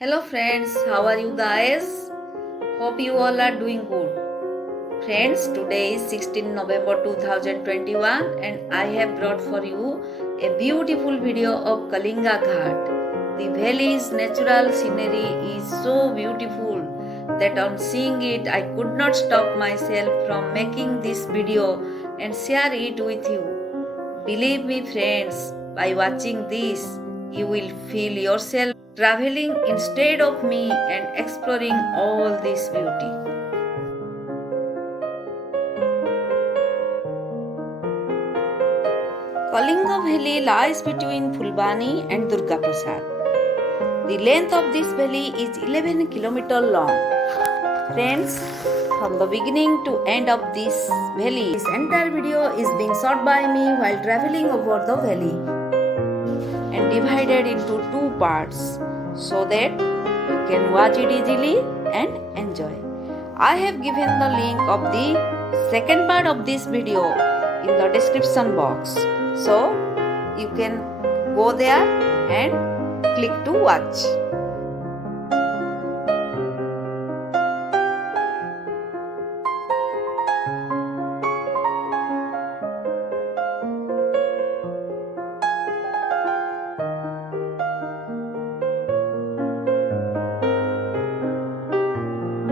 Hello friends, how are you guys? Hope you all are doing good. Friends, today is 16 November 2021 and I have brought for you a beautiful video of Kalinga Ghat. The valley's natural scenery is so beautiful that on seeing it I could not stop myself from making this video and share it with you. Believe me friends, by watching this, you will feel yourself traveling instead of me and exploring all this beauty. Kalinga Valley lies between Fulbani and Durga Prasad. The length of this valley is 11 km long. Friends, from the beginning to end of this valley, this entire video is being shot by me while traveling over the valley and divided into two parts so that you can watch it easily and enjoy. I have given the link of the second part of this video in the description box, so you can go there and click to watch.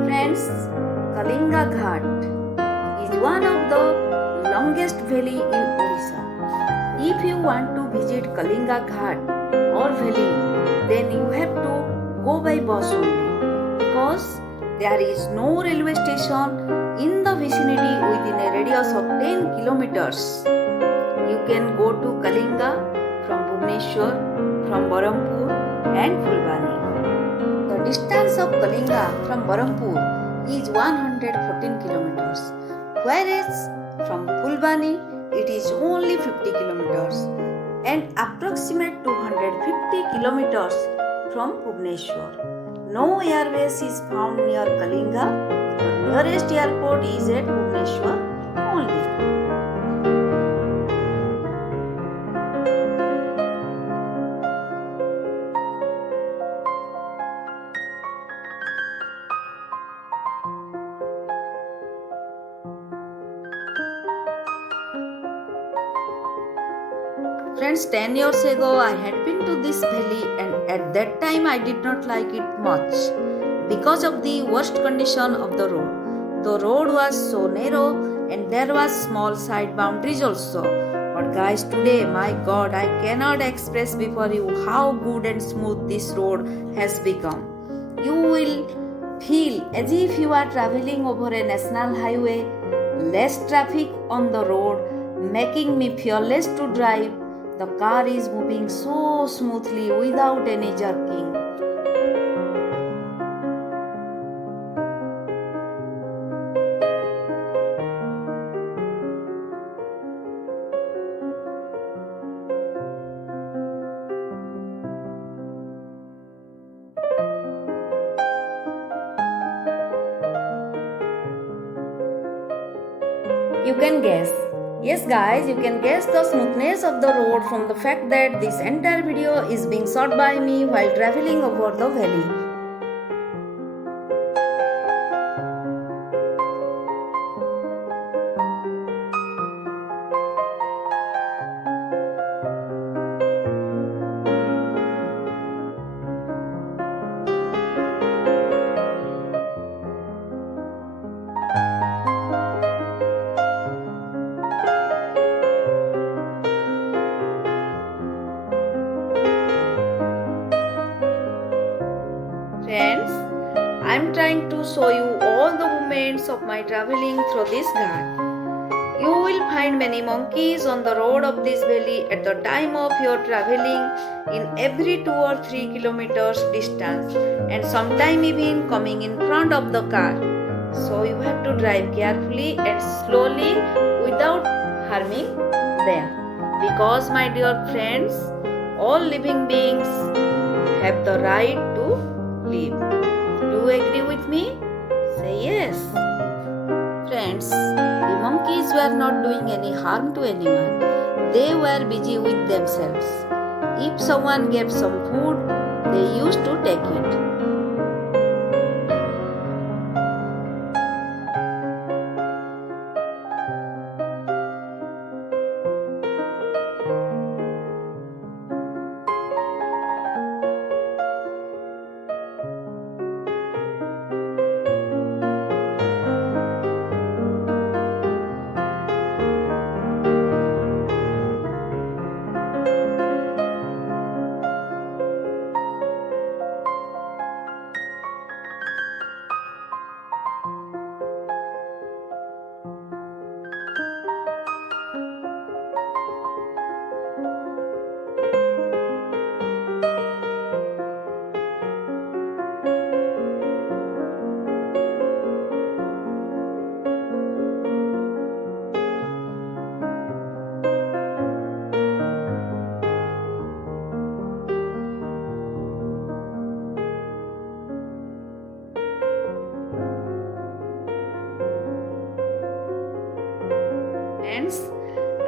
Friends, Kalinga Ghat is one of the longest valley in Odisha. If you want to visit Kalinga Ghat or valley, then you have to go by bus only because there is no railway station in the vicinity within a radius of 10 kilometers. You can go to Kalinga from Bhubaneswar, from Barampur and Fulbani. The distance of Kalinga from Barampur is 114 kilometers, whereas from Fulbani it is only 50 kilometers and approximate 250 kilometers from Bhubaneswar. No airbase is found near Kalinga. The nearest airport is at Bhubaneswar only. Friends, 10 years ago I had been to this valley and at that time I did not like it much because of the worst condition of the road. The road was so narrow and there was small side boundaries also. But guys, today, my God, I cannot express before you how good and smooth this road has become. You will feel as if you are traveling over a national highway, less traffic on the road, making me fearless to drive. The car is moving so smoothly without any jerking. You can guess. Yes guys, you can guess the smoothness of the road from the fact that this entire video is being shot by me while traveling over the valley. Friends, I am trying to show you all the moments of my traveling through this ghat. You will find many monkeys on the road of this valley at the time of your traveling in every 2 or 3 kilometers distance and sometime even coming in front of the car. So you have to drive carefully and slowly without harming them. Because my dear friends, all living beings have the right to live. Do you agree with me? Say yes. Friends, the monkeys were not doing any harm to anyone. They were busy with themselves. If someone gave some food, they used to take it.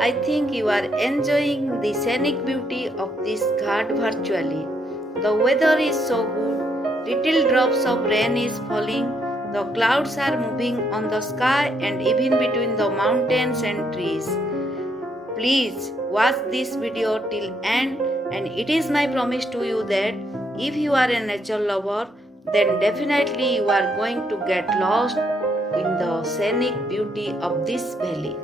I think you are enjoying the scenic beauty of this ghat virtually. The weather is so good, little drops of rain is falling, the clouds are moving on the sky and even between the mountains and trees. Please watch this video till end, and it is my promise to you that if you are a nature lover, then definitely you are going to get lost in the scenic beauty of this valley.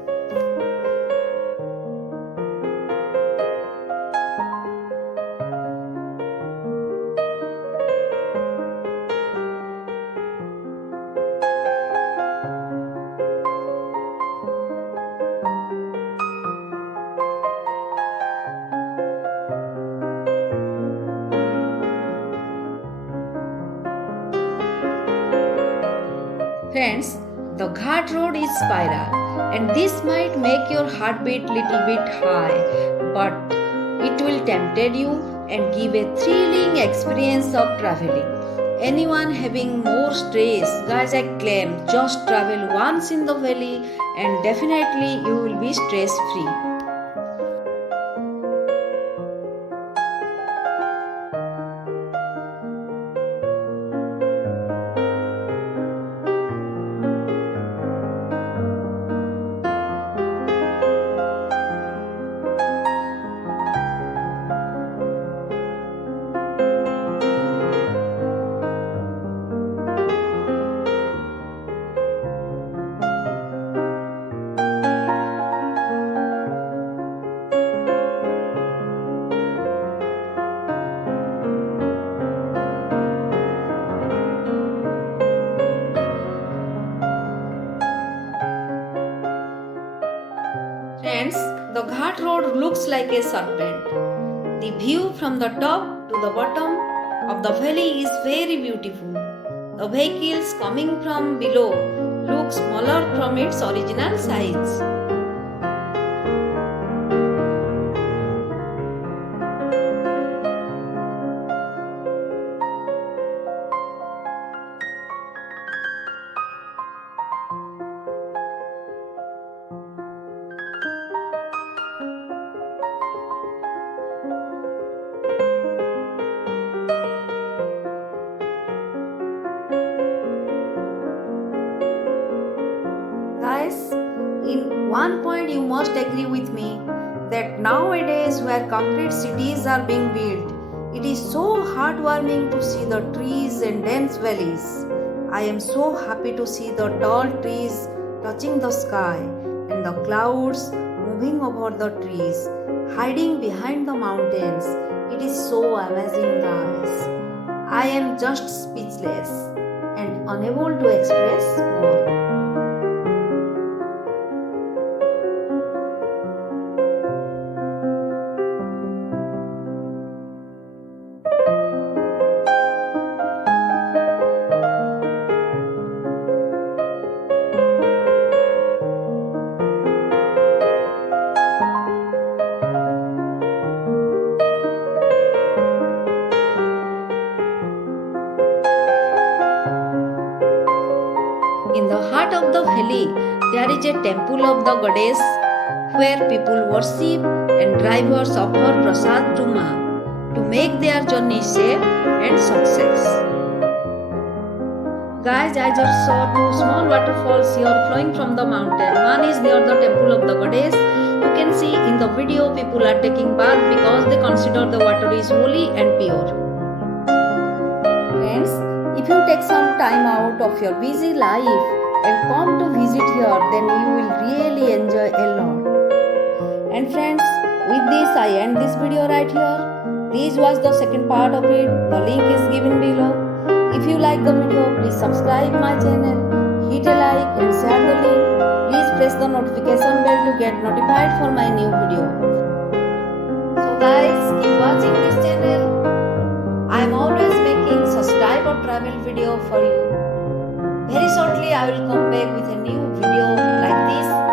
Friends, the Ghat road is spiral and this might make your heartbeat little bit high, but it will tempt you and give a thrilling experience of traveling. Anyone having more stress, guys, I claim just travel once in the valley and definitely you will be stress free. Friends, the Ghat road looks like a serpent. The view from the top to the bottom of the valley is very beautiful. The vehicles coming from below look smaller from its original size. Guys, in one point you must agree with me that nowadays where concrete cities are being built, it is so heartwarming to see the trees and dense valleys. I am so happy to see the tall trees touching the sky and the clouds moving over the trees, hiding behind the mountains. It is so amazing, guys. I am just speechless and unable to express more. In the heart of the valley, there is a temple of the goddess where people worship and drivers offer prasad to Ma to make their journey safe and success. Guys, I just saw two small waterfalls here flowing from the mountain. One is near the temple of the goddess. You can see in the video people are taking bath because they consider the water is holy and pure. Friends, if you take some time out of your busy life and come to visit here, then you will really enjoy a lot. And friends, with this I end this video right here. Please watch the second part of it. The link is given below. If you like the video, please subscribe my channel, hit a like and share the link. Please press the notification bell to get notified for my new video. So guys, keep watching this channel. I am always making such type of travel video for you. Very shortly I will come back with a new video like this.